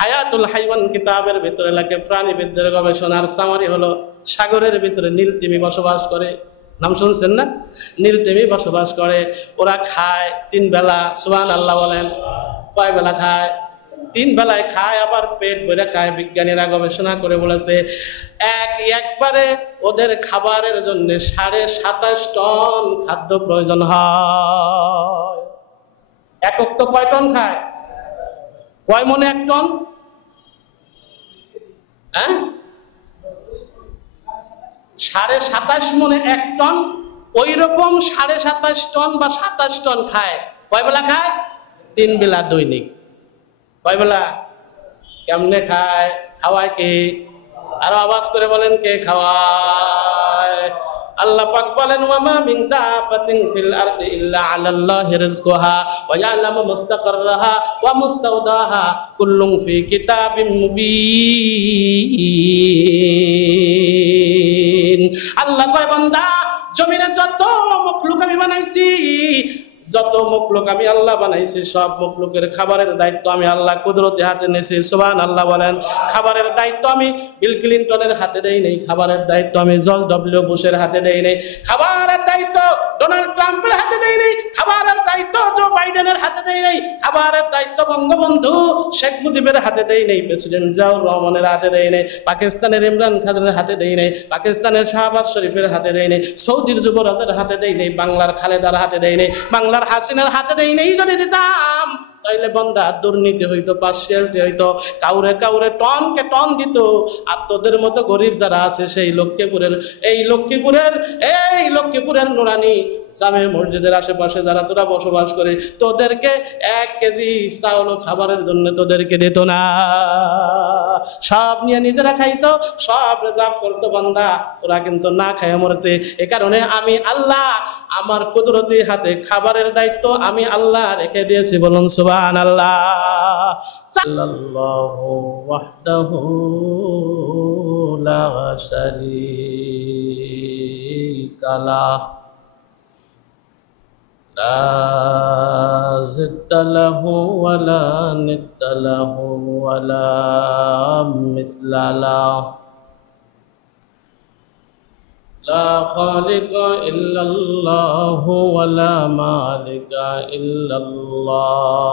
হায়াতুল হাইওয়ান কিতাবের ভিতরে লেখে প্রাণীবিদ্যার গবেষণার সামারি হলো সাগরের ভিতরে নীলতিমি বসবাস করে। নাম শুনছেন না? নীলতিমি বসবাস করে। ওরা খায় 3 বেলা। সুবহানাল্লাহ বলেন। কয় বেলা খায়? 3 বেলায় খায়, আবার পেট ভরে খায়। বিজ্ঞানীরা গবেষণা করে বলেছে একবারে ওদের খাবারের জন্য 27.5 টন খাদ্য প্রয়োজন হয়। একক তো কয় টন খায়? কয় মনে 1 টন? হ্যাঁ, 27.5 মনে 1 টন। ওই রকম 27.5 টন বা 27 টন খায়। কয় বেলা খায়? 3 বেলা দৈনিক। কয় বেলা? কেমনে খায়? খাওয়ায় কে? আরো আওয়াজ করে বলেন, কে খাওয়ায়? আল্লাহ পাক বলেন, ওয়ামা মিন দাবাতিন ফিল আরদি ইল্লা আলাল্লাহি রিজকুহা ওয়া ইয়ালামু মুস্তাকাররাহা ওয়া মুস্তাওদাহা কুল্লুন ফি কিতাবিম মুবিন। আল্লাহ কয়, বান্দা, জমিনে যত মখলুক আমি বানাইছি, যত মখলুক আমি আল্লাহ বানাইছি, সব মখলুকের খাবারের দায়িত্ব আমি আল্লাহ কুদরতি হাতে নিয়েছি। সুবহানাল্লাহ বলেন। খাবারের দায়িত্ব আমি বিল ক্লিনটনের হাতে দেই নাই, খাবারের দায়িত্ব আমি জর্জ ডব্লিউ বুশের হাতে দেই নাই, খাবারের দায়িত্ব ডোনাল্ড ট্রাম্পের হাতে দেই নাই, খাবারের দায়িত্ব জো বাইডেনের হাতে দেই নাই, খাবারের দায়িত্ব বঙ্গবন্ধু শেখ মুজিবের হাতে দেই নাই, প্রেসিডেন্ট জিয়াউর রহমানের হাতে দেই নাই, পাকিস্তানের ইমরান খানের হাতে দেই নাই, পাকিস্তানের শাহবাজ শরীফের হাতে দেই নাই, সৌদির যুবরাজের হাতে দেই নাই, বাংলার খালেদার হাতে দেই নাই, বাংলার হাসিনার হাতে দেই নাই। যদি দিতাম তাইলে বান্দা দুর্নীতি হইতো, পার্সিয়ালিটি হইতো, কাউরে কাউরে টনকে টন দিত। আর তোদের মতো গরিব যারা আছে সেই লক্ষ্মীপুরের নুরানি জামে মসজিদের আশেপাশে যারা তোরা বসবাস করে, তোদেরকে 1 কেজি চাউল খাবারের জন্য তোদেরকে দিত না। সব নিয়ে নিজেরা খাইতো, সব রিজার্ভ করতো। বান্দা, তোরা কিন্তু না খায় মরতে। এ কারণে আমি আল্লাহ আমার কুদরতি হাতে খাবারের দায়িত্ব আমি আল্লাহ রেখে দিয়েছি। বলুন সুবহানাল্লাহ। সাল্লাল্লাহু ওয়াহদাহু লা শারীকা লাহু লা জিদ্দা লাহু ওয়া লা নিদ্দা লাহু ওয়া লা মিসলা লাহু লা খালিকা ইল্লাল্লাহু ওয়া লা মালিকা ইল্লাল্লাহ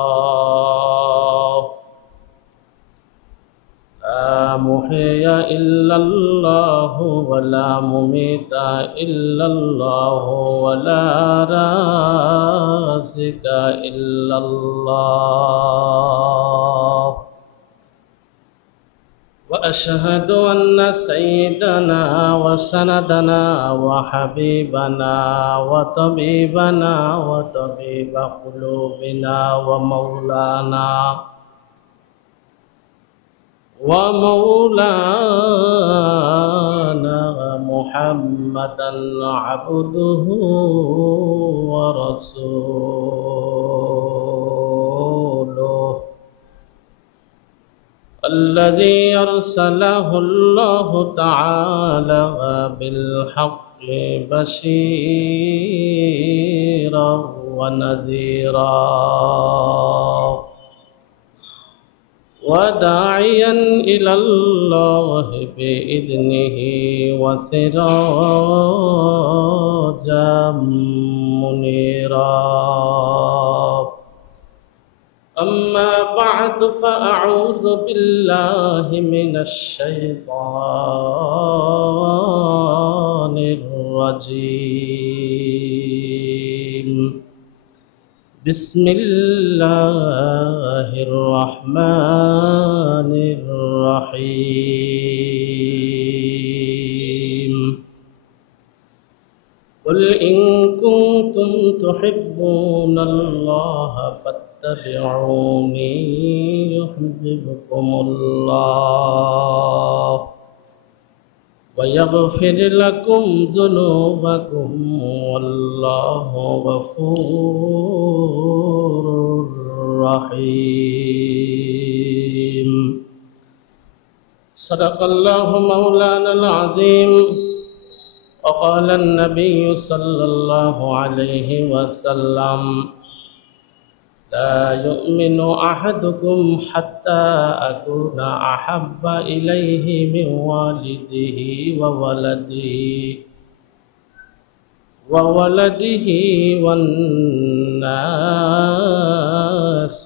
লা মুহইয়া ইল্লাল্লাহু ওয়া লা মুমিতা ইল্লাল্লাহু ওয়া লা রাযিকা ইল্লাল্লাহ। وأشهد أن سيدنا وسندنا وحبيبنا وطبيبنا وطبيب قلوبنا ومولانا محمدا عبده ورسوله الذي أرسله الله تعالى بالحق بشيرا ونذيرا وداعيا إلى الله بإذنه وسراجا منيرا. أما بعد فأعوذ بالله من الشيطان الرجيم. بسم الله الرحمن الرحيم. قل إن كنتم تحبون الله فاتبعوني يحببكم الله ويغفر لكم ذنوبكم والله غفور رحيم. صدق الله مولانا العظيم. وقال النبي صلى الله عليه وسلم: لا يؤمن أحدكم حتى أكون أحب إليه من والده وولده والناس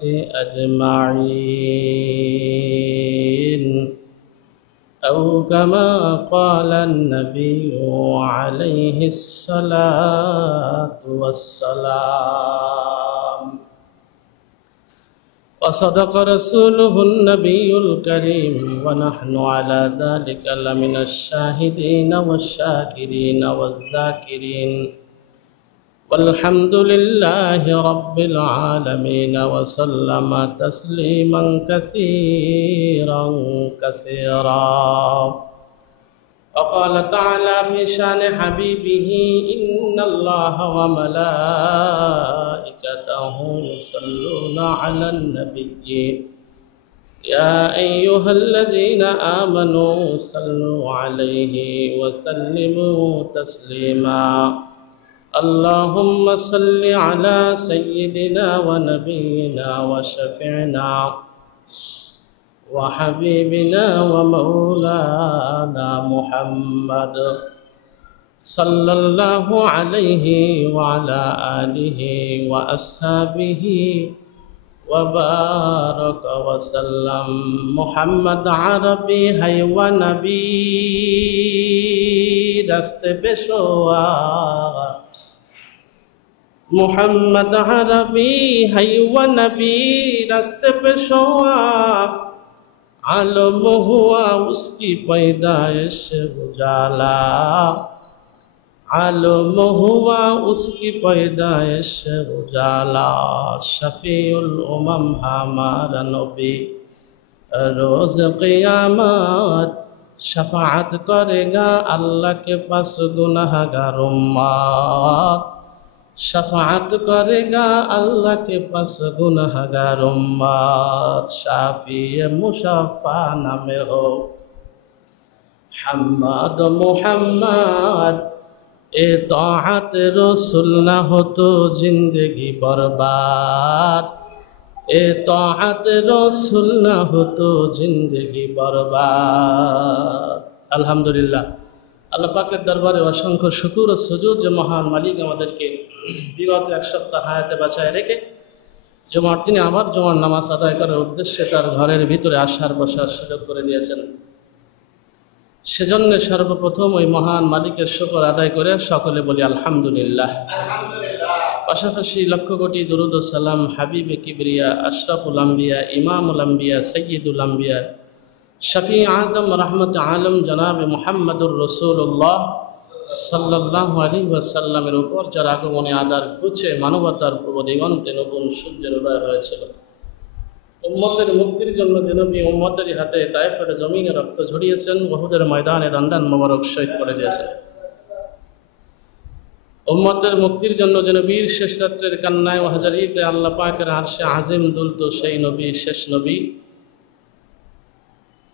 أجمعين أو كما قال النبي عليه الصلاة والسلام. وصدق رسوله النبي الكريم ونحن على ذلك لمن الشاهدين والشاكرين والذاكرين والحمد لله رب العالمين وسلم تسليما كثيرا كثيرا. وقال تعالى في شان حبيبه إن الله وملائكته يصلون على النبي يا أيها الذين آمنوا صلوا عليه وسلموا تسليما. اللهم صل على سيدنا ونبينا وشفيعنا وحبيبنا ومولانا محمد صلى الله عليه وعلى آله وأصحابه وبارك وسلم. محمد عربي है वो नबी रास्ते पे शोआ محمد عربी है वो नबी रास्ते पे शोआ आलम हुआ उसकी पैदाइश उजाला आलम हुआ उसकी पैदाइश उजाला शफीउल उमम हमारा नबी रोज क़यामत शफाअत करेगा अल्लाह के पास गुनाहगार उम्मत शफाअत करेगा अल्लाह के पास गुनाहगार उम्मत शाफी मुशफ़्फ़ा नामे हो हम्मद मुहम्मद इताअत रसूल ना हो तो जिंदगी बर्बाद इताअत रसूल ना हो तो जिंदगी बर्बाद। अल्हम्दुलिल्लाह আল্লাহ পাকের দরবারে অসংখ্য শুকর ও সুজুদ যে মহান মালিক আমাদেরকে বিগত এক সপ্তাহ হায়াতে বাঁচায় রেখে জুমার দিনে আবার জুমার নামাজ আদায় করার উদ্দেশ্যে তার ঘরের ভিতরে আসার বসার সুযোগ করে দিয়েছেন। সেজন্য সর্বপ্রথম ওই মহান মালিকের শুকর আদায় করে সকলে বলি আলহামদুলিল্লাহ। পাশাপাশি লক্ষ কোটি দুরুদ ও সালাম হাবিবে কিবরিয়া আশরাফুল আম্বিয়া ইমামুল আম্বিয়া সৈয়দুল আম্বিয়া শফি আজম রহমত আলম জনাব মুহাম্মদুর রসুল্লাহ সাল্লাল্লাহু আলাইহি ওয়াসাল্লামের উপর যার আগমনে আদার ঘুচে মানবতার পূর্ব দিগন্তে নতুন সূর্যের উদয় হয়েছিল। উম্মতের মুক্তির জন্য যে নবী উম্মতের হাতে তায়েফের জমিনে রক্ত ঝরিয়েছেন, উহুদের ময়দানে দণ্ডান মোবারক শহীদ করে দিয়েছেন। উম্মতের মুক্তির জন্য যে নবীর শেষ রাত্রের কান্নায় ওয়াহজারিতে আল্লাহ পাকের আরশে আজিম দুলত সেই নবী শেষ নবী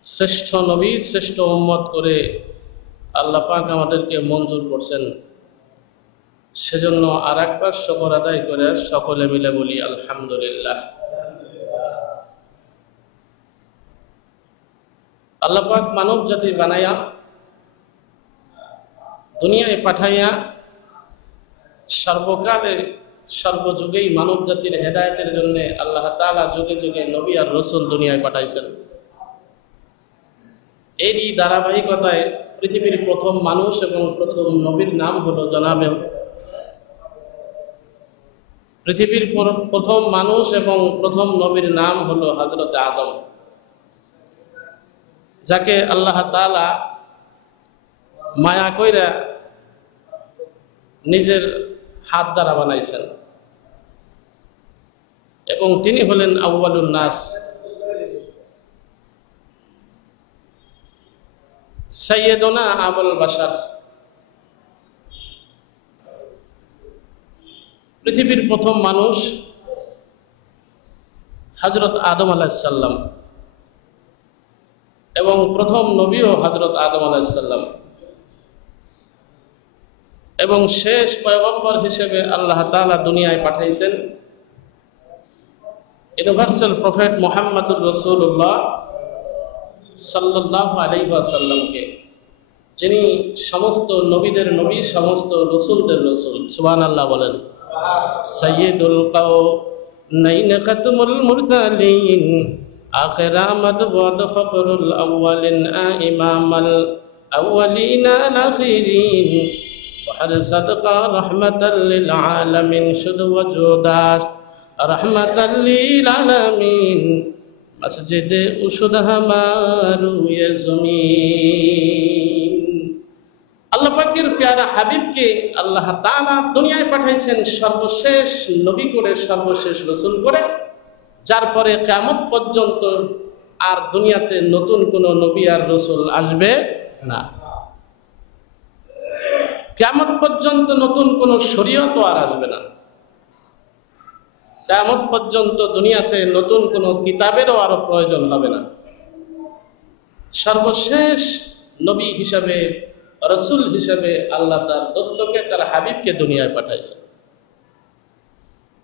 শ্রেষ্ঠ নবীর শ্রেষ্ঠ উম্মত করে আল্লাহ পাক আমাদেরকে মঞ্জুর করছেন। সেজন্য আর একবার শুকর আদায় করে সকলে মিলে বলি আলহামদুলিল্লাহ। আল্লাহ পাক মানব জাতি বানায়া দুনিয়ায় পাঠাইয়া সর্বকালে সর্বযুগেই মানব জাতির হেদায়েতের জন্য আল্লাহ তাআলা যুগে যুগে নবী আর রাসূল দুনিয়ায় পাঠাইছেন। এরই ধারাবাহিকতায় পৃথিবীর প্রথম মানুষ এবং প্রথম নবীর নাম হলো জনাবে পৃথিবীর প্রথম মানুষ এবং প্রথম নবীর নাম হলো হযরত আদম, যাকে আল্লাহ তাআলা মায়া কইরা নিজের হাত দ্বারা বানাইছেন এবং তিনি হলেন আউয়ালুন নাস, সাইয়্যিদুনা আবুল বাশার। পৃথিবীর প্রথম মানুষ হযরত আদম আলাইহিস সালাম এবং প্রথম নবীও হযরত আদম আলাইহিস সালাম এবং শেষ পয়গম্বর হিসেবে আল্লাহ তাআলা দুনিয়ায় পাঠাইছেন ইউনিভার্সাল প্রফেট মুহাম্মদুর রাসূলুল্লাহ সাল্লাল্লাহু আলাইহি ওয়াসাল্লামকে, যিনি সমস্ত নবীদের নবী, সমস্ত রসুলদের রসুল। সুবহানাল্লাহ বলেন। সাইয়্যিদুল কাওনাইন খাতামুল মুরসালিন আখির আমদ ওয়াদ ফখরুল আউয়ালিন ইমামাল আউয়ালিন আল আখিরিন ওয়া হার সাদকা রাহমাতাল লিল আলামিন শুধু ওয়াজুদাত রাহমাতাল লিল আলামিন মসজিদে উশুদ হামারু ইয়ে জমিন। আল্লাহ পাকের প্যারা হাবিবকে আল্লাহ তাআলা দুনিয়ায় পাঠাইছেন সর্বশেষ নবী করে, সর্বশেষ রাসূল করে, যার পরে কিয়ামত পর্যন্ত আর দুনিয়াতে নতুন কোন নবী আর রাসূল আসবে না। কিয়ামত পর্যন্ত নতুন কোন শরীয়ত আর আসবে না। কিয়ামত পর্যন্ত দুনিয়াতে নতুন কোন কিতাবেরও আরো প্রয়োজন হবে না। সর্বশেষ নবী হিসাবে, রাসূল হিসাবে আল্লাহ তার দোস্তকে, তার হাবিবকে দুনিয়ায় পাঠাইছেন।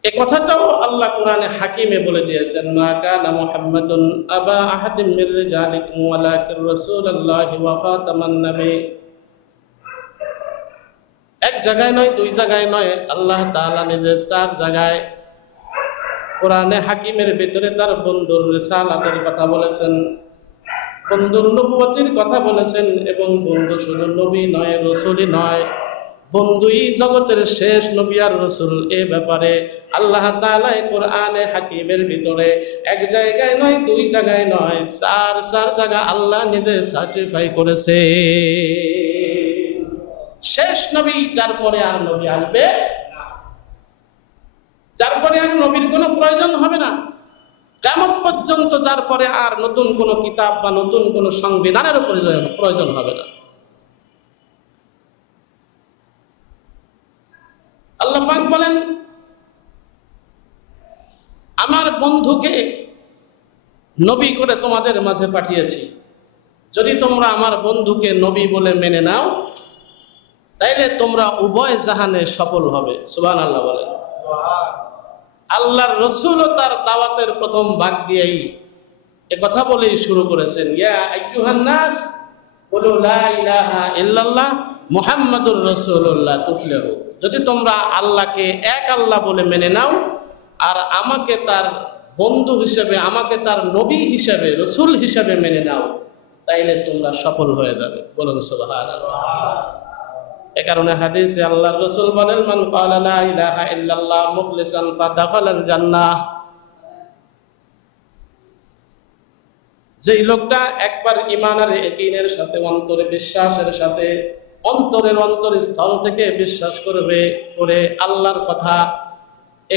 এই কথাটাও আল্লাহ কোরআনে হাকিমে বলে দিয়েছেন, মা কানা মুহাম্মাদুন আবা আহাদিম মির রিজালিকুম ওয়ালাকিন রাসূলুল্লাহি ওয়া খাতামান নবী। এক জায়গায় নয়, দুই জায়গায় নয়, আল্লাহ তাআলা নিজে চার জায়গায় কোরআনে হাকিমের ভিতরে তার বন্ধুর রিসালাতের কথা বলেছেন, বন্ধুর নবুয়তির কথা বলেছেন। এবং বন্ধু শুধু নবী নয়, রাসূলই নয়, বন্ধুই জগতের শেষ নবী আর রাসূল। এই ব্যাপারে আল্লাহ তাআলা কোরআনে হাকিমের ভিতরে এক জায়গায় নয়, দুই জায়গায় নয়, চার জায়গা আল্লাহ নিজে সার্টিফাই করেছে। শেষ নবী, যার পরে আর নবী আসবে না, যার পরে আর নবীর কোনো প্রয়োজন হবে না। কিয়ামত পর্যন্ত যার পরে আর নতুন কোন কিতাব বা নতুন কোন সংবিধানের প্রয়োজন হবে না। আল্লাহ পাক বলেন, আমার বন্ধুকে নবী করে তোমাদের মাঝে পাঠিয়েছি, যদি তোমরা আমার বন্ধুকে নবী বলে মেনে নাও তাইলে তোমরা উভয় জাহানে সফল হবে। সুবহানাল্লাহ বলেন। আল্লাহর রাসূলও তার দাওয়াতের প্রথম ভাগ দিয়েই এ কথা বলেই শুরু করেছেন, ইয়া আইয়ুহান নাস কুলু লা ইলাহা ইল্লাল্লাহ মুহাম্মাদুর রাসূলুল্লাহ তুফলিহু। যদি তোমরা আল্লাহকে এক আল্লাহ বলে মেনে নাও আর আমাকে তার বন্ধু হিসেবে, আমাকে তার নবী হিসেবে, রাসূল হিসেবে মেনে নাও, তাইলে তোমরা সফল হয়ে যাবে। বলুন সুবহানাল্লাহ। এ কারণে হাদিসে আল্লাহর রাসূল বলেন, মান ক্বালা লা ইলাহা ইল্লাল্লাহ মুখলিসান ফাদাখালাল জান্নাহ। যেই লোকটা একবার ঈমান আর ইয়াকিনের সাথে, অন্তরে বিশ্বাসের সাথে, অন্তরের অন্তরস্থল থেকে বিশ্বাস করবে, করে আল্লাহর কথা, এ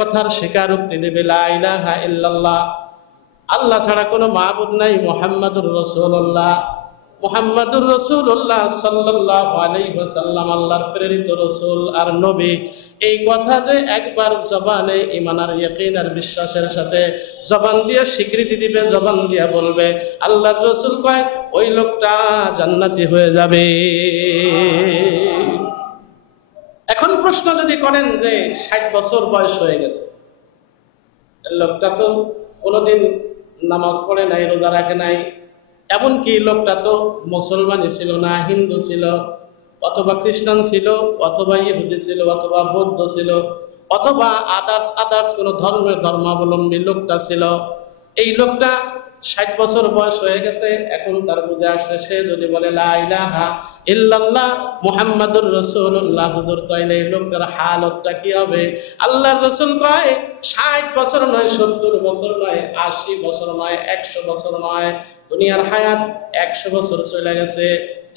কথার স্বীকারোক্তি দেবে, লা ইলাহা ইল্লাল্লাহ, আল্লাহ ছাড়া কোনো মাবুদ নাই, মুহাম্মাদুর রাসূলুল্লাহ, মুহাম্মাদুর রাসূলুল্লাহ সাল্লাল্লাহু আলাইহি ওয়াসাল্লাম আল্লাহর প্রেরিত রাসূল আর নবী। এই কথা যে একবার জবানে ঈমান আর ইয়াকিন আর বিশ্বাসের সাথে জবান দিয়ে স্বীকৃতি দিবে, জবান দিয়ে বলবে, আল্লাহর রাসূল কয়, ওই লোকটা জান্নাতি হয়ে যাবে। এখন প্রশ্ন যদি করেন যে 60 বছর বয়স হয়ে গেছে, লোকটা তো কোনোদিন নামাজ পড়ে নাই, রোজা রাখে নাই, এমনকি লোকটা তো মুসলমানই ছিল না, হিন্দু ছিল, অথবা খ্রিস্টান ছিল, অথবা ইহুদি ছিল, অথবা বৌদ্ধ ছিল, অথবা আদার্স কোন ধর্মাবলম্বী লোকটা ছিল। এই লোকটা 60 বছর বয়স হয়ে গেছে, এখন তার বুঝে আসছে, সে যদি বলে লা ইলাহা ইল্লাল্লাহ মুহাম্মাদুর রাসূলুল্লাহ, হুজুর তাইলে এই লোকটার হালতটা কি হবে? আল্লাহর রাসূল কয়, 60 বছর নয়, 70 বছর নয়, 80 বছর নয়, 100 বছর নয়, দুনিয়ার হায়াত 100 বছর চলে গেছে।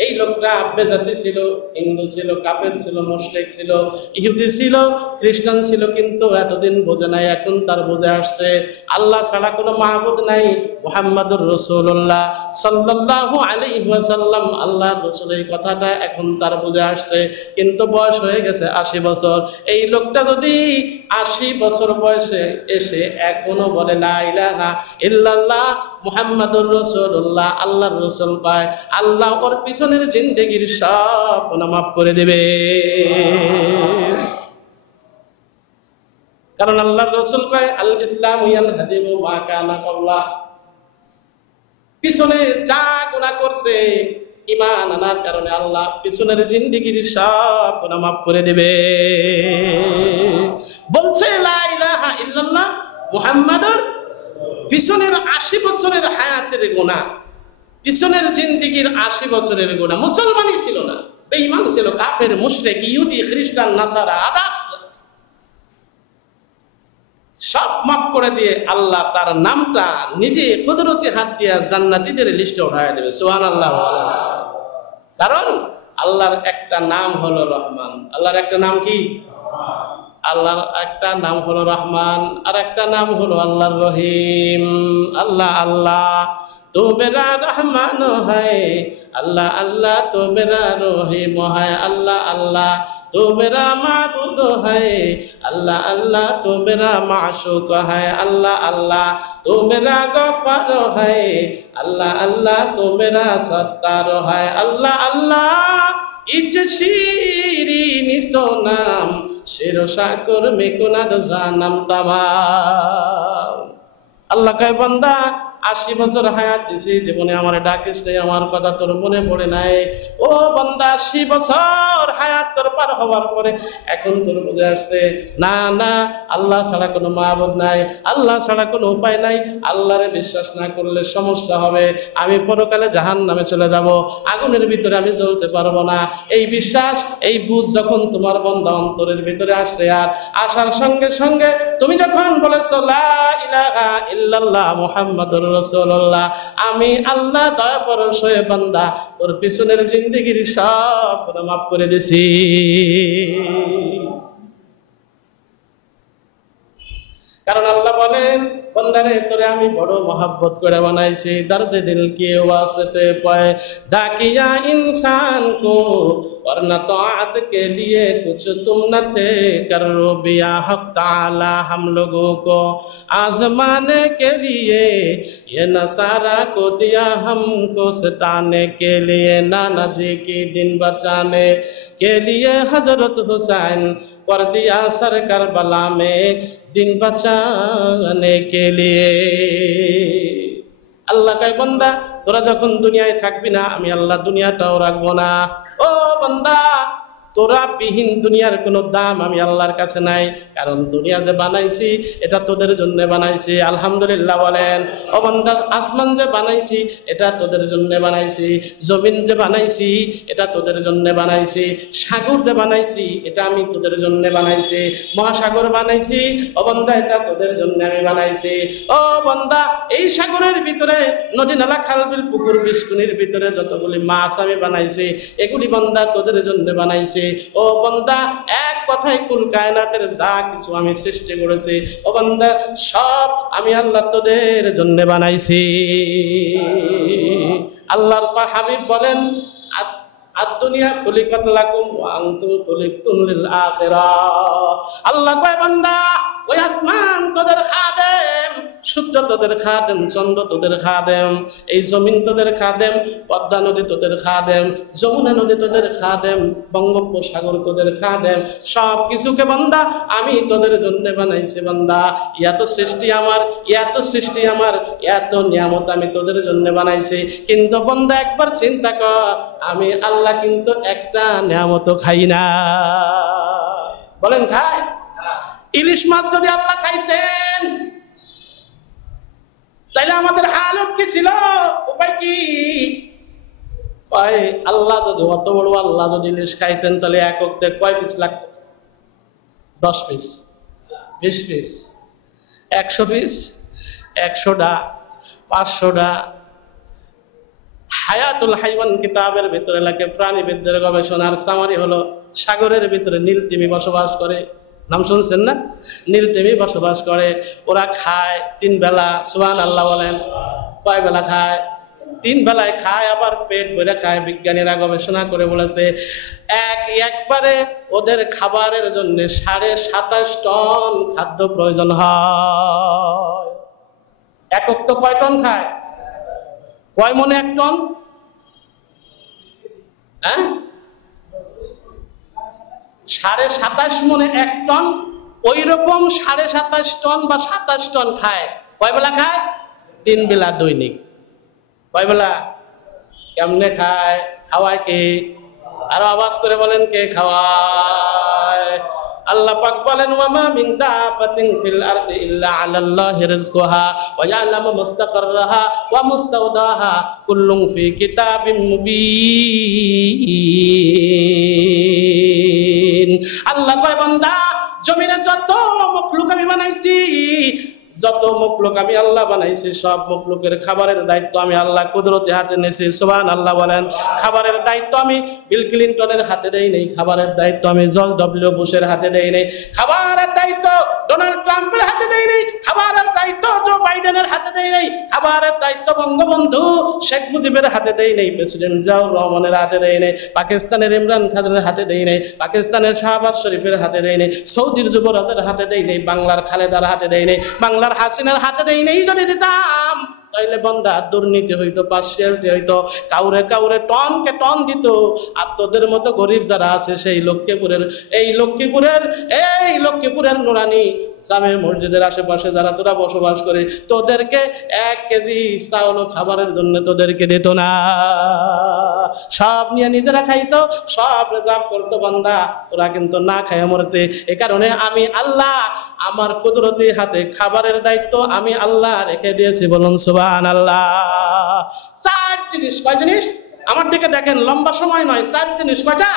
এই লোকটা আব্বে জাতি ছিল, হিন্দু ছিল, কাফের ছিল, মুশরিক ছিল, ইহুদি ছিল, খ্রিস্টান ছিল, কিন্তু এতদিন বোঝে নাই, এখন তার বুঝে আসছে আল্লাহ ছাড়া কোনো মাহবুদ নাই, মুহাম্মাদুর রাসূলুল্লাহ সাল্লাল্লাহু আলাইহি ওয়াসাল্লাম আল্লাহর রাসূল, এই কথাটা এখন তার বুঝে আসছে, কিন্তু বয়স হয়ে গেছে 80 বছর। এই লোকটা যদি 80 বছর বয়সে এসে এখনো বলে লা ইলাহা ইল্লাল্লাহ মুহাম্মাদুর রাসূলুল্লাহ, আল্লাহর রাসূল পায়, আল্লাহ ওর পিছনের জিন্দেগির সব গুনাহ মাফ করে দেবে। কারণ আল্লাহর রাসূল কয় আল ইসলামু ইয়ানহাদিমু মা কানা ক্বাবলা, পিছনে যা গুনাহ করছে ঈমান আনার কারণে আল্লাহ পিছনের জিন্দেগির সব গুনাহ মাফ করে দেবে। বলছে লা ইলাহা ইল্লাল্লাহ মুহাম্মাদুর, পিছনের 80 বছরের হায়াতের গুনাহ, পিছনের জিন্দেগির 80 বছরের গুনাহ, মুসলমানই ছিল না, বেঈমান ছিল, কাফের, মুশরিক, ইহুদি, খ্রিস্টান, নাসারা, আদার্স সব মাফ করে দিয়ে আল্লাহ তার নামটা নিজে কুদরতি হাত দিয়ে জান্নাতীদের লিস্টে উঠায় দেবে। সুবহানাল্লাহ। কারণ আল্লাহর একটা নাম হলো রহমান। আল্লাহর একটা নাম কি? আল্লাহর একটা নাম হলো রহমান, আর একটা নাম হলো আল্লাহর রহিম। আল্লাহ আল্লাহ তো মেরা রহমান হয়, আল্লাহ আল্লাহ তো মেরা রহিম হয়, আল্লাহ আল্লাহ তো মেরা মাবুদ হয়, আল্লাহ আল্লাহ তো মেরা মাশুক হয়, আল্লাহ আল্লাহ তো মেরা গফার হয়, আল্লাহ আল্লাহ তো মেরা সত্তার হয়, আল্লাহ আল্লাহ ইজ্জত শিরি নিস্ত নাম শিরোসা করমে কোনাদ জানাম তামাম। আল্লাহ কয় বান্দা 80 বছর হায়াত দিছি, জীবনে আমার ডাকিস নাই, আমার কথা তোর মনে পড়ে নাই। ও বান্দা 80 বছর হায়াত তোর পার হওয়ার পরে এখন তোর বুঝে আসছে না না আল্লাহ ছাড়া কোনো মাবুদ নাই, আল্লাহ ছাড়া কোনো উপায় নাই, আল্লাহরে বিশ্বাস না করলে সমস্যা হবে, আমি পরকালে জাহান্নামে চলে যাব, আগুনের ভিতরে আমি জ্বলতে পারবো না। এই বিশ্বাস, এই বুঝ যখন তোমার বান্দা অন্তরের ভিতরে আসছে, আর আসার সঙ্গে সঙ্গে তুমি যখন বলেছো লা ইলাহা ইল্লাল্লাহ মুহাম্মাদুর রাসূলুল্লাহ, আমি আল্লাহ দয়া পরশ হয়ে বান্দা তোর পিছনের জিন্দেগির সব গুনাহ মাফ করে দিছি। কারণ আল্লাহ বলেন বন্দারে তোরে আমি বড় মহব্বত করে বানাইছি, দর্দ দিল কি ওয়াসতে পায় ডাকিয়া इंसान को वरना तौअत के लिए कुछ तुम न थे करो बिया हक ताला हम लोगों को आजमाने के लिए ये नसारा को दिया हमको सताने के लिए नाना जी की दिन बचाने के लिए हजरत हुसैन कर दिया सर करबला में दिन बचाने के लिए। আল্লাহ কয় বান্দা তোরা যখন দুনিয়ায় থাকবি না, আমি আল্লাহ দুনিয়াটাও রাখবো না। ও বান্দা তোরা বিহীন দুনিয়ার কোনো দাম আমি আল্লাহর কাছে নাই, কারণ দুনিয়া যে বানাইছি এটা তোদের জন্য বানাইছি। আলহামদুলিল্লাহ বলেন। ও বান্দা আসমান যে বানাইছি এটা তোদের জন্য বানাইছি, জমিন যে বানাইছি এটা তোদের জন্য বানাইছি, সাগর যে বানাইছি এটা আমি তোদের জন্য বানাইছি, মহাসাগর বানাইছি ও বান্দা এটা তোদের জন্য আমি বানাইছি। ও বান্দা এই সাগরের ভিতরে নদী নালা খাল বিল পুকুর বিস্কুনির ভিতরে যতগুলি মাছ আমি বানাইছি এগুলি বান্দা তোদের জন্য বানাইছি। ও বান্দা এক কথায় কুল কায়নাতের যা কিছু আমি সৃষ্টি করেছি ও বান্দা সব আমি আল্লাহ তোদের জন্য বানাইছি। আল্লাহর হাবিব বলেন আদ-দুনিয়া খুলিকাত লাকুম ওয়া আনতুম খুলিকতুম লিল আখিরাহ। আল্লাহ কয় বান্দা ওই আসমান তোদের খাদেম, সূর্য তোদের খাদেম, চন্দ্র তোদের খাদেম, এই জমিন তোদের খাদেম, পদ্মা নদী তোদের খাদেম, যমুনা নদী তোদের খাদেম, বঙ্গোপসাগর তোদের খাদেম, সব কিছুকে বান্দা আমি তোদের জন্য বানাইছি। বান্দা এত সৃষ্টি আমার, এত সৃষ্টি আমার, এত নিয়ামত আমি তোদের জন্য বানাইছি, কিন্তু বান্দা একবার চিন্তা কর আমি আল্লাহ কিন্তু একটা নিয়ামত খাই না। বলেন খায়? ইলিশ মাছ যদি আল্লাহ খাইতেন তাইলে আমাদের হালত কি ছিল? উপায় কি? আল্লাহ যদি অত বড় আল্লাহ যদি ইলিশ খাইতেন তাহলে এককে কয় পিস লাগতো? 10 পিস, 20 পিস, 100 পিস, 100টা, 500টা। হায়াতুল হাইওয়ান কিতাবের ভিতরে লাগে প্রাণীবিদ্যার গবেষণার সামারি হলো সাগরের ভিতরে নীলতিমি বসবাস করে। নাম শুনছেন না? নীলতিমি বসবাস করে। ওরা খায় 3 বেলা। সুবহানাল্লাহ বলেন। কয় বেলা খায়? 3 বেলায় খায়, আবার পেট ভরে খায়। বিজ্ঞানীরা গবেষণা করে বলেছে একবারে ওদের খাবারের জন্য 27.5 টন খাদ্য প্রয়োজন হয়। একক তো কয় টন খায়? কয় মনে 1 টন? হ্যাঁ, 27.5 মনে 1 টন। ওই রকম 27.5 টন বা 27 টন খায়। কয় বেলা খায়? 3 বেলা দৈনিক। কয় বেলা? কেমনে খায়? খাওয়ায় কে? আরো আওয়াজ করে বলেন, কে খাওয়ায়? আল্লাহ পাক বলেন, ওয়ামা মিন দাবাতিন ফিল আরদি ইল্লা আলাল্লাহি রিজকুহা ওয়া ইয়ালামু মুস্তাকাররাহা ওয়া মুস্তাওদাহা কুল্লুন ফি কিতাবিম মুবিন। আল্লাহ কয়, বান্দা, জমিনে যত মখলুক আমি বানাইছি, যত মখলুক আমি আল্লাহ বানাইছি, সব মখলুকের খাবারের দায়িত্ব আমি আল্লাহ কুদরতি হাতে নিয়েছি। সুবহানাল্লাহ বলেন। খাবারের দায়িত্ব আমি বিল ক্লিনটনের হাতে দেই নাই, খাবারের দায়িত্ব আমি জর্জ ডব্লিউ বুশের হাতে দেই নাই, খাবারের দায়িত্ব ডোনাল্ড ট্রাম্পের হাতে দেই নাই, খাবারের দায়িত্ব জো বাইডেনের হাতে দেই নাই, খাবারের দায়িত্ব বঙ্গবন্ধু শেখ মুজিবের হাতে দেই নাই, প্রেসিডেন্ট জিয়াউর রহমানের হাতে দেই নাই, পাকিস্তানের ইমরান খানের হাতে দেই নাই, পাকিস্তানের শাহবাজ শরীফের হাতে দেই নাই, সৌদির যুবরাজের হাতে দেই নাই, বাংলার খালেদার হাতে দেই নাই, বাংলার হাসিনার হাতে দেই নাই। যদি দিতাম তাইলে বান্দা দুর্নীতি হইতো, পার্সিয়ালিটি হইতো, কাউরে কাউরে টনকে টন দিত। আর তোদের মতো গরিব যারা আছে সেই লক্ষ্মীপুরের নুরানি জামে মসজিদের আশেপাশে যারা তোরা বসবাস করে, তোদেরকে 1 কেজি চাউল খাবারের জন্য তোদেরকে দিত না, সব নিয়ে নিজেরা খাইতো, সব রিজার্ভ করতো। বান্দা, তোরা কিন্তু না খায় মরতে। এ কারণে আমি আল্লাহ আমার কুদরতি হাতে খাবারের দায়িত্ব আমি আল্লাহ রেখে দিয়েছি। বলুন সুবহানাল্লাহ। 4 জিনিস। কয় জিনিস? আমার দিকে দেখেন, লম্বা সময় নয়। 4 জিনিস। কয়টা?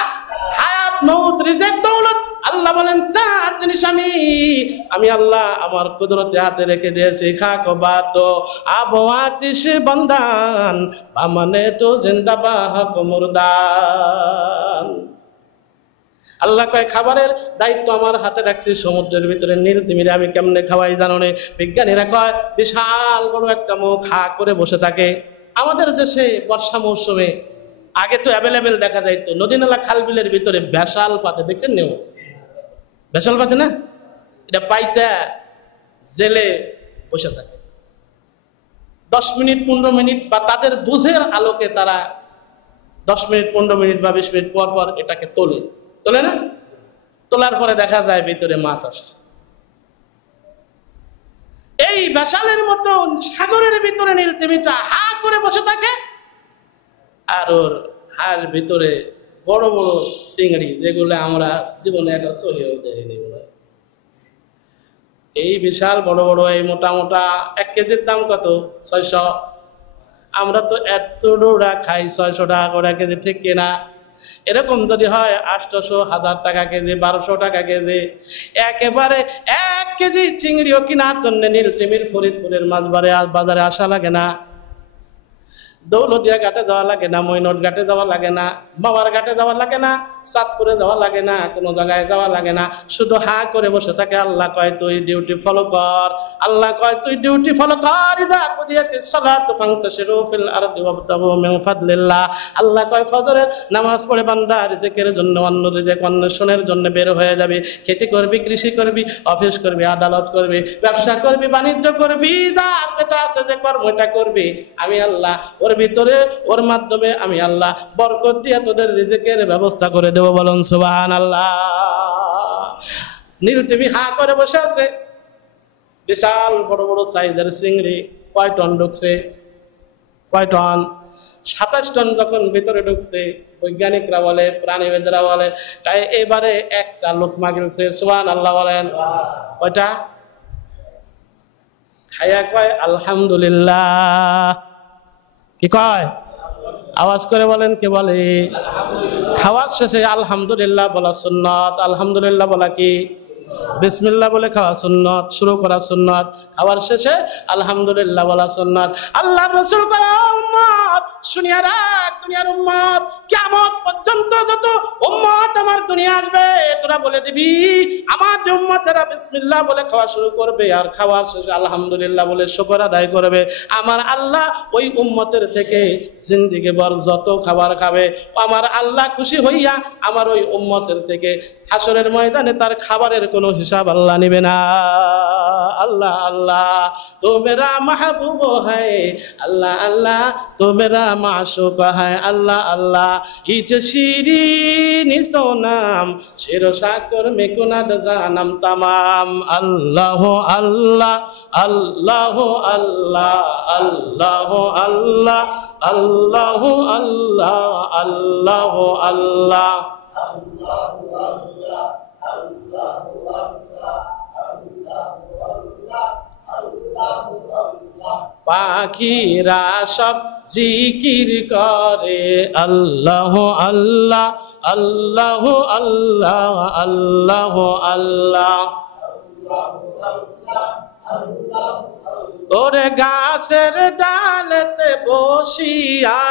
হায়াত, মউত, রিজিক, দৌলত। আল্লাহ বলেন 4 জিনিস আমি আল্লাহ আমার কুদরতি হাতে রেখে দিয়েছি। খাকো বাতো আবওয়াতিশ বন্দান বামানে তো জিন্দাবাহ মুরদান। আল্লাহ কয়, খাবারের দায়িত্ব আমার হাতে রাখছি। সমুদ্রের ভিতরে নীল তিমিরে আমি কেমনে খাওয়াই জানো না? বিজ্ঞানীরা কয়, বিশাল বড় একটা মুখ হা করে বসে থাকে। আমাদের দেশে বর্ষা মৌসুমে আগে তো অ্যাভেলেবেল দেখা যাইতো, নদী নালা খাল বিলের ভিতরে ভেসাল পাতে, দেখছেন নেও? ভেসাল পাতে না, এটা পাইতে জেলে বসে থাকে। 10 মিনিট 15 মিনিট বা তাদের বুঝের আলোকে তারা 10 মিনিট 15 মিনিট বা 20 মিনিট পর পর এটাকে তোলে না? তোলার পরে দেখা যায় ভিতরে মাছ আসছে। এই ভেসালের মতো সাগরের ভিতরে নীল তিমিটা হা করে বসে থাকে, আর ওর হার ভিতরে বড় বড় চিংড়ি, যেগুলো আমরা জীবনে একটা চলেও দেখিনি। এই বিশাল বড় বড়, এই মোটা মোটা 1 কেজির দাম কত? 600। আমরা তো এত ডোরা খাই, 600 টাকা করে কেজি, ঠিক কিনা? এরকম যদি হয় 800, 1000 টাকা কেজি, 1200 টাকা কেজি। একেবারে 1 কেজি চিংড়িও কেনার জন্য নীল তিমির ফরিদপুরের বাজারে আসা লাগে না, দৌলদিয়া ঘাটে যাওয়া লাগে না, মইনট ঘাটে যাওয়া লাগে না, বাবার ঘাটে যাওয়া লাগে না, চাঁদপুরে যাওয়া লাগে না, কোনো জায়গায় যাওয়া লাগে না, শুধু হা করে বসে থাকে। আল্লাহ কয়, তুই ডিউটি ফলো কর। আল্লাহ কয়, তুই ডিউটি ফলো কর। ইযা কুদিয়াতিস সালাতু ফান্তাশিরু ফিল আরদি ওয়াবতাগু মিন ফাদলিল্লাহ। আল্লাহ কয়, ফজরের নামাজ পড়ে বান্দা রিজিকের জন্য, অন্য রিজিক অন্বেষণের জন্য বের হয়ে যাবে। খেতি করবি, কৃষি করবি, অফিস করবি, আদালত করবি, ব্যবসা করবি, বাণিজ্য করবি, যা যেটা আছে যে কর্ম এটা করবি। আমি আল্লাহ ওর ভিতরে, ওর মাধ্যমে আমি আল্লাহ বরকত দিয়ে তোদের রিজিকের ব্যবস্থা করে দেবো। বলুন সুবহানাল্লাহ। নীল তিমি হা করে বসে আছে। বিশাল বড় বড় সাইজের চিংড়ি। কয় টন ঢুকছে? কয় টন? 27 টন যখন ভিতরে ঢুকছে, বৈজ্ঞানিকরা বলে, প্রাণীবিদরা বলে, তাই এবারে একটা লোকমা গেলছে। সুবহানাল্লাহ বলেন। কয়টা? খায়া কয় আলহামদুলিল্লাহ। কি কয়? আওয়াজ করে বলেন, কে বলে? খাওয়ার শেষে আলহামদুলিল্লাহ বলা সুন্নত। আলহামদুলিল্লাহ বলা কি? বিসমিল্লাহ বলে খাওয়া সুন্নত, শুরু করা সুন্নত। খাওয়ার শেষে আলহামদুলিল্লাহ বলা সুন্নত। আল্লাহর রাসূল কয়, উম্মত শুনিয়া রাখ, দুনিয়ার উম্মত, কিয়ামত পর্যন্ত যত উম্মত আমার দুনিয়া আসবে, তোরা বলে দিবি আমার যে উম্মতেরা বিসমিল্লাহ বলে খাওয়া শুরু করবে আর খাওয়ার শেষে আলহামদুলিল্লাহ বলে শুকর আদায় করবে, আমার আল্লাহ ওই উম্মতের থেকে জিন্দেগি ভর যত খাবার খাবে, আমার আল্লাহ খুশি হইয়া আমার ওই উম্মতের থেকে হাসরের ময়দানে তার খাবারের কোনো হিসাব আল্লাহ নেবে না। अल्लाह अल्लाह तो मेरा महबूब है अल्लाह अल्लाह तो मेरा माशूक है अल्लाह अल्लाह इच शिरीन इस्तो नाम शिरो साकर में कुनाद जानम तमाम अल्लाह अल्लाह अल्लाह अल्लाह अल्लाह अल्लाह अल्लाह अल्लाह अल्लाह পাখিরা সব জিকির করে আল্লাহ আল্লাহ আল্লাহ আল্লাহ আল্লাহ আল্লাহ ওরে গাছের ডালেতে বসিয়া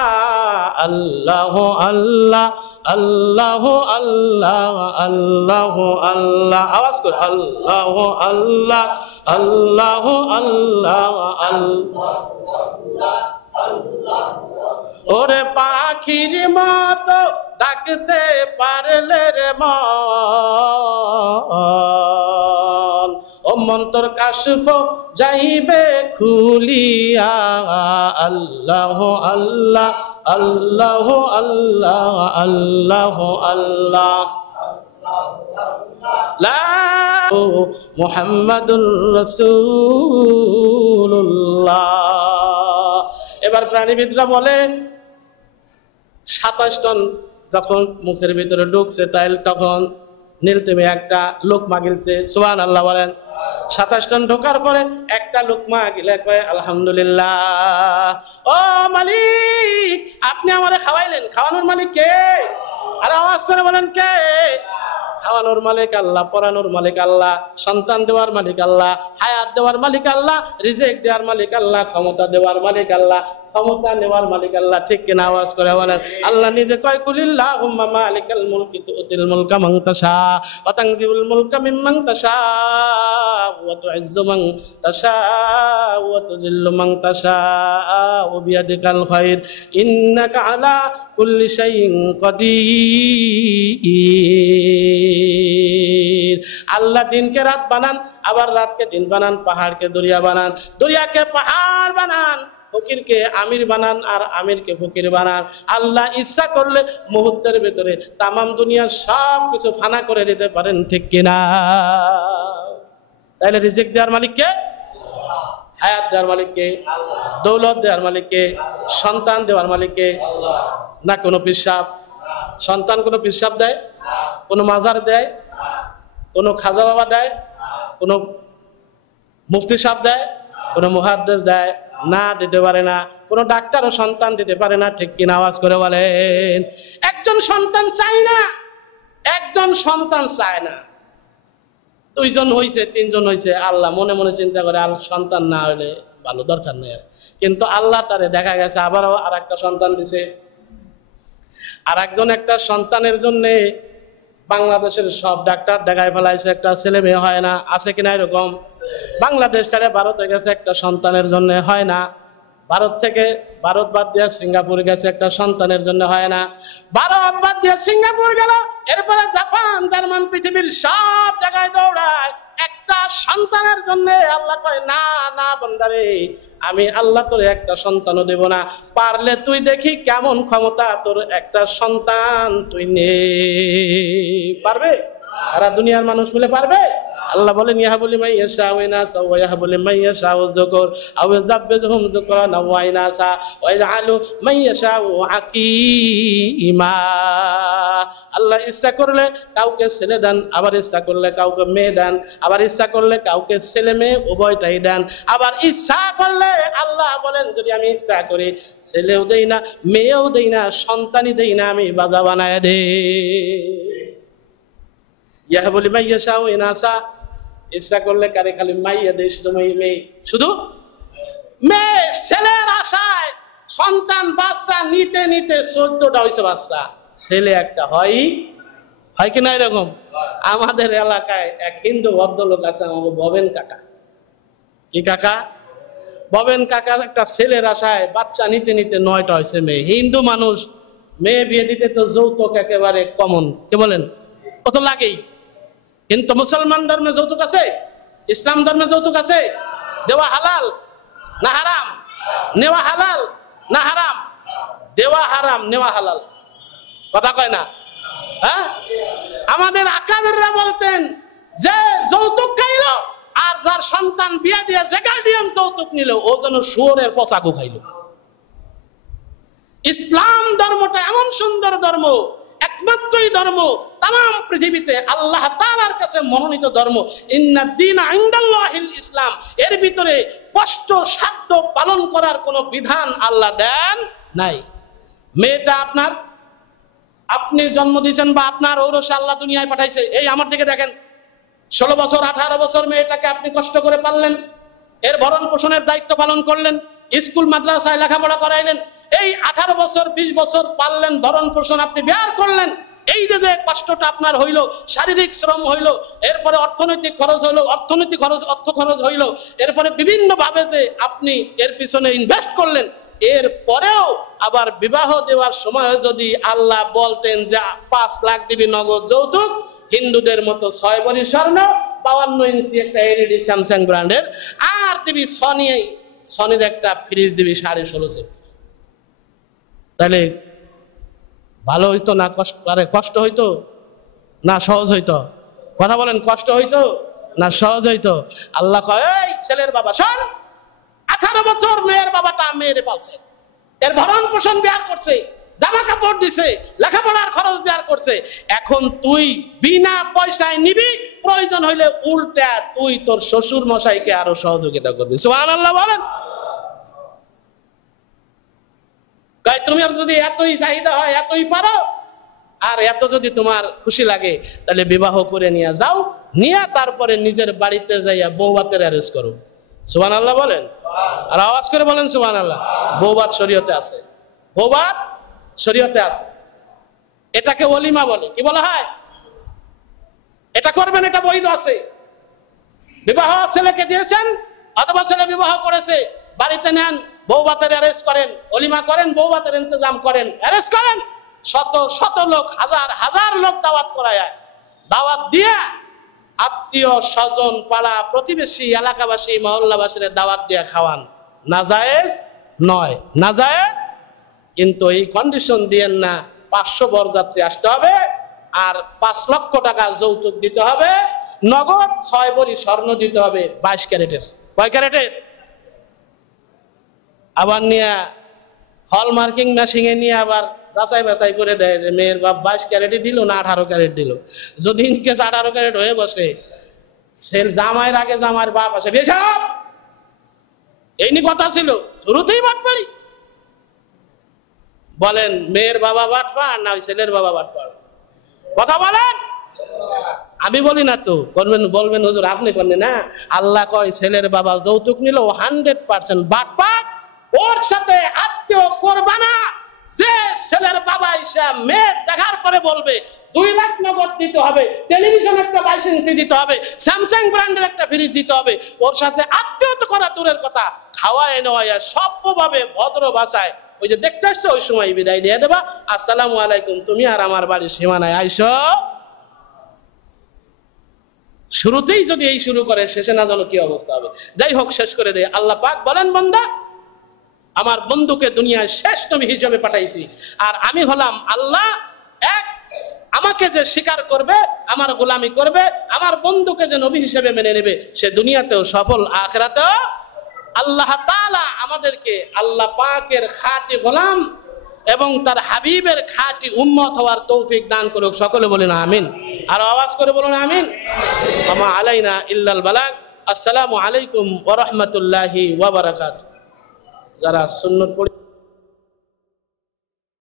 আল্লাহ আল্লাহ আল্লাহ আল্লাহ আল্লাহ আল্লাহ আওয়াজ করে আল্লাহ আল্লাহ আল্লাহ আল্লাহ আল্লাহ ওরে পাখির মতো ডাকতে পারলে রে মন ও মন্তর কাশফ যাইবে খুলিয়া আল্লাহ আল্লাহ আল্লাহ আল্লাহ আল্লাহ আল্লাহ লা মুহাম্মাদুর রাসূলুল্লাহ। এবার প্রাণীবিদরা বলে 27 টন যখন মুখের ভিতরে ঢুকছে তাই তখন নীলতিমি একটা লোকমা গিলছে সুবহানাল্লাহ বলেন। 27 টন ঢোকার পরে একটা লোকমা গিলে কয় আলহামদুলিল্লাহ। ও মালিক আপনি আমারে খাওয়াইলেন, খাওয়ানোর মালিক কে? আর আওয়াজ করে বলেন কে? খাওয়ানোর মালিক আল্লাহ, পরানোর মালিক আল্লাহ, সন্তান দেওয়ার মালিক আল্লাহ, হায়াত দেওয়ার মালিক আল্লাহ, রিজিক দেওয়ার মালিক আল্লাহ, ক্ষমতা দেওয়ার মালিক আল্লাহ, ক্ষমতা নেওয়ার মালিক আল্লাহ। ঠিক কিনা? আওয়াজ করে বলেন। আল্লাহ নিজে কয় কুলিল্লাহুম্মা মালিকাল মুলকি তুতিল মুলকা মান তাশা ওয়া তানজিউল মুলকা মিম্মান তাশা ওয়া তুইজ্জু মান তাশা ওয়া তুযিল্লু মান তাশা ওয়া বিয়াদিকাল খায়র ইন্নাকা আলা কুল্লি শাইইন কাদির। আল্লাহ দিনকে রাত বানান, আবার রাতকে দিন বানান, পাহাড়কে দরিয়া বানান, দরিয়াকে পাহাড় বানান, ফকিরকে আমির বানান আর আমিরকে ফকির বানান। আল্লাহ ইচ্ছা করলে মুহূর্তের ভেতরে তামাম দুনিয়া সব কিছু ফানা করে দিতে পারেন। ঠিক কিনা? তাইলে রিজিক দেওয়ার মালিক কে? হায়াত দেওয়ার মালিক কে? দৌলত দেওয়ার মালিক কে? সন্তান দেওয়ার মালিক কে? না কোনো পিসাব? সন্তান কোনো পিসাব দেয়? কোনো মাজার দেয়? কোনো খাজা বাবা দেয়? কোনো মুফতি সাহেব দেয়? কোনো মুহাদ্দিস দেয়? না, দিতে পারে না। কোন ডাক্তারও সন্তান দিতে পারে না। ঠিক কিনা? আওয়াজ করে বলেন। একজন সন্তান চাই না, একজন সন্তান চায় না। 2 জন হইছে, 3 জন হইছে, আল্লাহ মনে মনে চিন্তা করে আর সন্তান না হলে ভালো, দরকার নেই। কিন্তু আল্লাহ তারে দেখা গেছে আবারও আর একটা সন্তান দিছে। আর একজন একটা সন্তানের জন্য বাংলাদেশের সব ডাক্তার দেখায় ফেলাইছে, একটা ছেলে মেয়ে হয় না। আছে কিনা এরকম? বাংলাদেশ ছেড়ে ভারতে গেছে, একটা সন্তানের জন্য হয় না। ভারত বাদ দিয়ে সিঙ্গাপুর গেছে, একটা সন্তানের জন্য হয় না। ভারত বাদ দিয়ে সিঙ্গাপুর গেল, এরপরে জাপান, জার্মান, পৃথিবীর সব জায়গায় দৌড়ায় একটা সন্তানের জন্য। আল্লাহ কয় না না বান্দারে, আমি আল্লাহ তোর একটা সন্তানও দেব না। পারলে তুই দেখি কেমন ক্ষমতা তোর, একটা সন্তান তুই নে। পারবে? সারা দুনিয়ার মানুষ মিলে পারবে? আল্লাহ বলেন ইয়াহাবুলি মাইয়াশা ওয়া ইনাসা ওয়া ইয়াহাবুলি মাইয়াশা যুকুর আও ইয়াযাব্বিজুহুম যুকরান ওয়া ইনাসা ওয়া ইয়াজআলু মাইয়াশা আকীমা। আল্লাহ ইচ্ছা করলে কাউকে ছেলে দেন, আবার ইচ্ছা করলে কাউকে মেয়ে দেন, আবার ইচ্ছা করলে কাউকে ছেলে মেয়ে উভয়টাই দেন। আবার ইচ্ছা করলে আল্লাহ বলেন যদি আমি ইচ্ছা করি ছেলেও দেই না, মেয়েও দেই না, সন্তানই দেই না, আমি বাজা বানায় দেই। ইয়াহাবুলি মাইয়াশা ওয়া ইনাসা, ইচ্ছা করলে কারে খালি মাইয়া দেয়, শুধু মেয়ে, শুধু মেয়ে। ছেলের আশায় সন্তান বাচ্চা নিতে নিতে 14টা হয়েছে বাচ্চা, ছেলে একটা হয় কিনা এরকম? আমাদের এলাকায় এক হিন্দু ভদ্রলোক আছে, আমাকে ববেন কাকা। কি কাকা? ববেন কাকা। একটা ছেলের আশায় বাচ্চা নিতে নিতে 9টা হয়েছে মেয়ে। হিন্দু মানুষ, মেয়ে বিয়ে দিতে তো যৌতুক একেবারে কমন, কে বলেন? কত লাগেই। কিন্তু মুসলমান ধর্মে যৌতুক আছে? ইসলাম ধর্মে যৌতুক আছে? দেওয়া হালাল না হারাম? নেওয়া হালাল না হারাম? দেওয়া হারাম, নেওয়া হালাল। কথা কয় না? হ্যাঁ, আমাদের আকাবেররা বলতেন যে যৌতুক খাইলো আর যার সন্তান বিয়া দিয়ে যে গার্ডিয়ান যৌতুক নিল ও যেন শুয়োরের পচাগু খাইল। ইসলাম ধর্মটা এমন সুন্দর ধর্ম, একমাত্রই ধর্ম তাম পৃথিবীতে আল্লাহ তাআলার কাছে মনোনীত ধর্ম। ইন্নাদ দীনা ইনদাল্লাহিল ইসলাম। এর ভিতরে কষ্ট সাধ্য পালন করার কোনো বিধান আল্লাহ দেন নাই। মেয়েটা আপনার, আপনি জন্ম দিয়েছেন বা আপনার ঔরসে আল্লাহ দুনিয়ায় পাঠাইছে। এই আমার দিকে দেখেন, 16 বছর 18 বছর মেয়েটাকে আপনি কষ্ট করে পাললেন, এর ভরণ পোষণের দায়িত্ব পালন করলেন, স্কুল মাদ্রাসায় লেখাপড়া করাইলেন, এই 18 বছর 20 বছর পাললেন, ভরণ পোষণ আপনি বেয়ার করলেন। এই যে কষ্টটা আপনার হইলো, শারীরিক শ্রম হইলো, এরপরে অর্থনৈতিক খরচ হইলো, অর্থনৈতিক খরচ অর্থ খরচ হইলো, এরপরে বিভিন্ন ভাবে যে আপনি এর পিছনে ইনভেস্ট করলেন, এর পরেও আবার বিবাহ দেওয়ার সময় যদি আল্লাহ বলতেন যে 5 লাখ দিবি নগদ যৌতুক, হিন্দুদের মতো 6 ভরি স্বর্ণ, 52 ইঞ্চি একটা এলইডি স্যামসাং ব্র্যান্ডের, আর দিবি সনির একটা ফ্রিজ দিবি 16.5, তাহলে ভালো হইতো না কষ্ট হইতো না সহজ হইতো? কথা বলেন, কষ্ট হইতো না সহজ হইতো? আল্লাহ কয়, এই ছেলের বাবা শোন, 18 বছর মেয়ের বাবাটা মেয়েরে পালছে, এর ভরণ পোষণ বেয়ার করছে, জামা কাপড় দিছে, লেখাপড়ার খরচ বেয়ার করছে, এখন তুই বিনা পয়সায় নিবি, প্রয়োজন হইলে উল্টা তুই তোর শ্বশুর মশাইকে আরো সহযোগিতা করবি। সুবহানাল্লাহ বলেন। তুমি যদি এতই চাহিদা হয়, এতই পারো, আর এত যদি তোমার খুশি লাগে, তাহলে বিবাহ করে নিয়ে যাও, নিয়ে তারপরে নিজের বাড়িতে যাইয়া বৌভাতের অ্যারেঞ্জ করো। সুবহানাল্লাহ বলেন, আর আওয়াজ করে বলেন সুবহানাল্লাহ। বৌভাত শরীয়তে আছে, বৌভাত শরীয়তে আছে। এটাকে ওলিমা বলে। কি বলা হয়? এটা করবেন, এটা বৈধ আছে। বিবাহ ছেলেকে দিয়েছেন অথবা ছেলে বিবাহ করেছে, বাড়িতে নেন, বৌভাতের অ্যারেঞ্জ করেন, ওলিমা করেন, বৌভাতের ইন্তজাম করেন, অ্যারেঞ্জ করেন, শত শত লোক, হাজার হাজার লোক দাওয়াত করায়, দাওয়াত দিয়ে আত্মীয় স্বজন পাড়া প্রতিবেশী এলাকাবাসী মহল্লাবাসীর দাওয়াত দিয়ে খাওয়ান। নাজায়েজ নয়, নাজায়েজ। কিন্তু এই কন্ডিশন দিয়েন না 500 বরযাত্রী আসতে হবে আর 5 লক্ষ টাকা যৌতুক দিতে হবে, নগদ 6 ভরি স্বর্ণ দিতে হবে 22 ক্যারেটের। কয় ক্যারেটের? আবার নিয়ে হলমার্কিং মেশিনে নিয়ে আবার যাচাই বাছাই করে দেয় যে মেয়ের বাপ 22 ক্যারেটই দিল না 18 ক্যারেট দিল। যদি ইনকেস 18 ক্যারেট হয়ে বসে, সেল জামাইয়ের আগে জামাইয়ের বাপ আসে, বেশাব এই নিয়ে কথা ছিল, শুরুতেই বাটপাড়ি। বলেন মেয়ের বাবা বাটপার না ওই ছেলের বাবা বাটপার? কথা বলেন। আমি বলি না তো, করবেন বলবেন হুজুর আপনি করেন না। আল্লাহ কয় ছেলের বাবা যৌতুক নিল 100% বাটপার, ওর সাথে আত্মীয় করবা না। যে ছেলের বাবা এসে মেয়ে দেখার পরে বলবে 2 লাখ নগদ দিতে হবে, টেলিভিশন একটা 22 ইঞ্চি দিতে হবে, স্যামসাং ব্র্যান্ডের একটা ফ্রিজ দিতে হবে, ওর সাথে আত্মীয়তা করা দূরের কথা, খাওয়ায় নেওয়ায় সভ্যভাবে ভদ্র ভাষায় ওই যে দেখতে আসছো ওই সময় বিদায় দিয়ে দেবা, আসসালামু আলাইকুম, তুমি আর আমার বাড়ির সীমানায় আইসো। শুরুতেই যদি এই শুরু করে, শেষে না জানো কি অবস্থা হবে। যাই হোক, শেষ করে দেয়। আল্লাহ পাক বলেন, বান্দা আমার বন্ধুকে দুনিয়ায় শেষ নবী হিসেবে পাঠাইছি, আর আমি হলাম আল্লাহ এক। আমাকে যে স্বীকার করবে, আমার গোলামি করবে, আমার বন্ধুকে যে নবী হিসেবে মেনে নেবে, সে দুনিয়াতেও সফল, আখিরাতেও। আল্লাহ তাআলা আমাদেরকে আল্লাহ পাকের খাঁটি গোলাম এবং তার হাবিবের খাঁটি উম্মত হওয়ার তৌফিক দান করুক। সকলে বলেন আমিন। আর আওয়াজ করে বলুন আমিন। আমা আলাইনা ইল্লাল বালাগ। আসসালামু আলাইকুম ওয়া রাহমাতুল্লাহি ওয়া বারাকাতুহু। যারা সুন্নাত